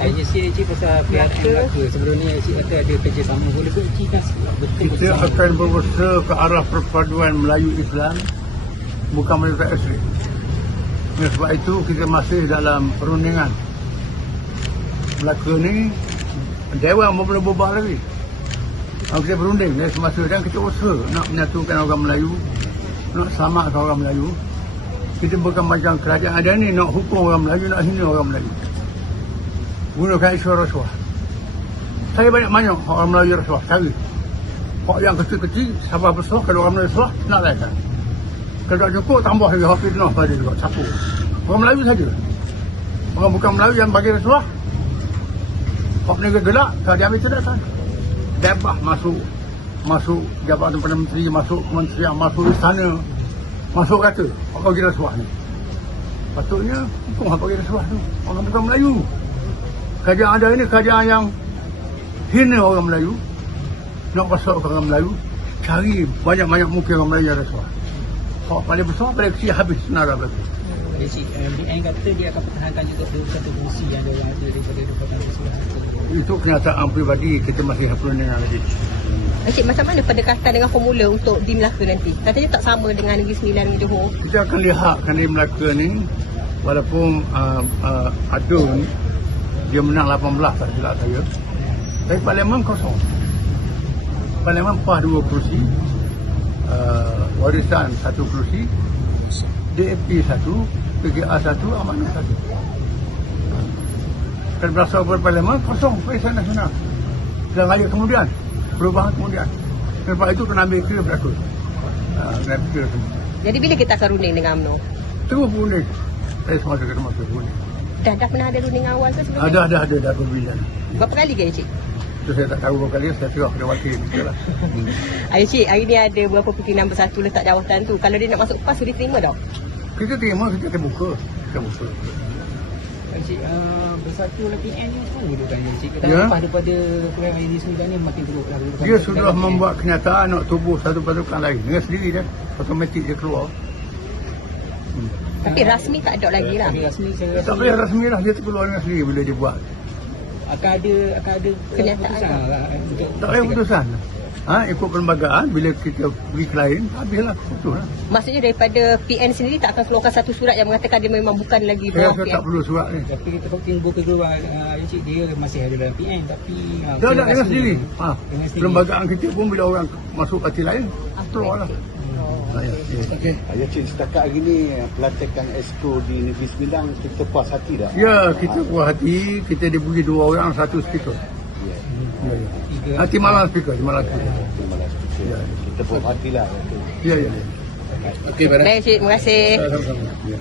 Cik pasal PRN Melaka sebelum ni Cik kata ada kerjasama, boleh ke Cik kasih betul Kita akan berusaha ke arah perpaduan Melayu Islam, bukan Melayu tak Islam. Sebab itu kita masih dalam perundingan. Melaka ni Dewan belum berubah lagi. Kita berunding dari semasa dan kita usaha nak menyatukan orang Melayu, nak selamatkan orang Melayu. Kita bukan macam kerajaan ada ni nak hukum orang Melayu, nak hina orang Melayu. Gunakan isu rasuah. Saya banyak orang Melayu rasuah. Cari. Hak yang kecil-kecil, sabar besar, kalau orang Melayu rasuah, nak layan. Kalau tak cukup, tambah lagi hak fitnah pada juga. Sapu. Orang Melayu saja. Orang bukan Melayu yang bagi rasuah, hak negara gelak, kalau dia ambil tindakan. Bebas masuk Jabatan Perdana Menteri, masuk kementerian, masuk istana, masuk kata, hak bagi rasuah ni. Patutnya, hukum hak bagi rasuah tu. Orang bukan Melayu. Kerajaan ada ini kerajaan yang hina orang Melayu, nak rasuahkan orang Melayu, cari banyak-banyak mungkin orang Melayu yang rasuah. Hak paling besar, paling kecil habis senarai betul. Cik, BN kata dia akan pertahankan juga 21 kursi yang ada daripada 21 kursi. Itu kenyataan peribadi, kita masih perundingan lagi. Encik, macam mana pendekatan dengan formula untuk di Melaka nanti? Katanya tak sama dengan Negeri Sembilan dengan Johor. Kita akan lihatkan di Melaka ni, walaupun Adun dia menang 18 tak silap saya, tapi Parlimen kosong. Parlimen PAH 2 kursi, Warisan 1 kursi, DAP 1, PKA 1, Amanah 1. Dan berasal dari Parlimen kosong Barisan Nasional. Dan raya kemudian, perubahan kemudian. Sebab itu kena ambil kira berlaku. Jadi bila kita akan runding dengan UMNO? Terus runding. Saya semasa kena masuk runding. Dah pernah ada runding awal ke sebelum ni? Ada berbeza. Berapa kali ke Encik? Itu saya tak tahu berapa kali, saya serah pada wakil. Ayo Cik, hari ni ada beberapa pimpinan bersatu letak jawatan tu. Kalau dia nak masuk PAS, dia terima tak? Kita terima, kita terbuka. Cik, bersatu lagi PN ni macam mana kan Cik? Kita Ya. daripada Pilihan Raya Sembilan ni makin teruk lah. Dia sudah membuat kenyataan nak tubuh satu pasukan lain. Dengan sendiri dia, automatik dia keluar. Tapi rasmi tak ada lagi lah. Tapi rasmi saya Tak boleh rasmi lah, dia terkeluar dengan sendiri bila dia buat. akan ada Kenyataan keputusan lah untuk Tak payah putusan. Ikut perlembagaan, bila kita pergi ke lain, habislah putus lah. Maksudnya daripada PN sendiri tak akan keluarkan satu surat yang mengatakan dia memang bukan lagi Saya bawah rasa PN. tak perlu surat ni. tapi kita tunggu keluar Cik, dia masih ada dalam PN tapi Dah dengan rasmi. sendiri. Dengan sendiri. Perlembagaan kita pun bila orang masuk parti lain, keluar lah. Okey. Ya Cik, setakat hari ni pelantikan Exco di Negeri Sembilan kita puas hati dah? Ya, kita puas hati, kita diberi 2 orang, 1 speaker. Ya. Tiga. Timbalan speaker, timbalan speaker. Terima kasih. Ya. Kita puas hatilah. Ya. Baik Cik, terima kasih. Sama-sama. Ya.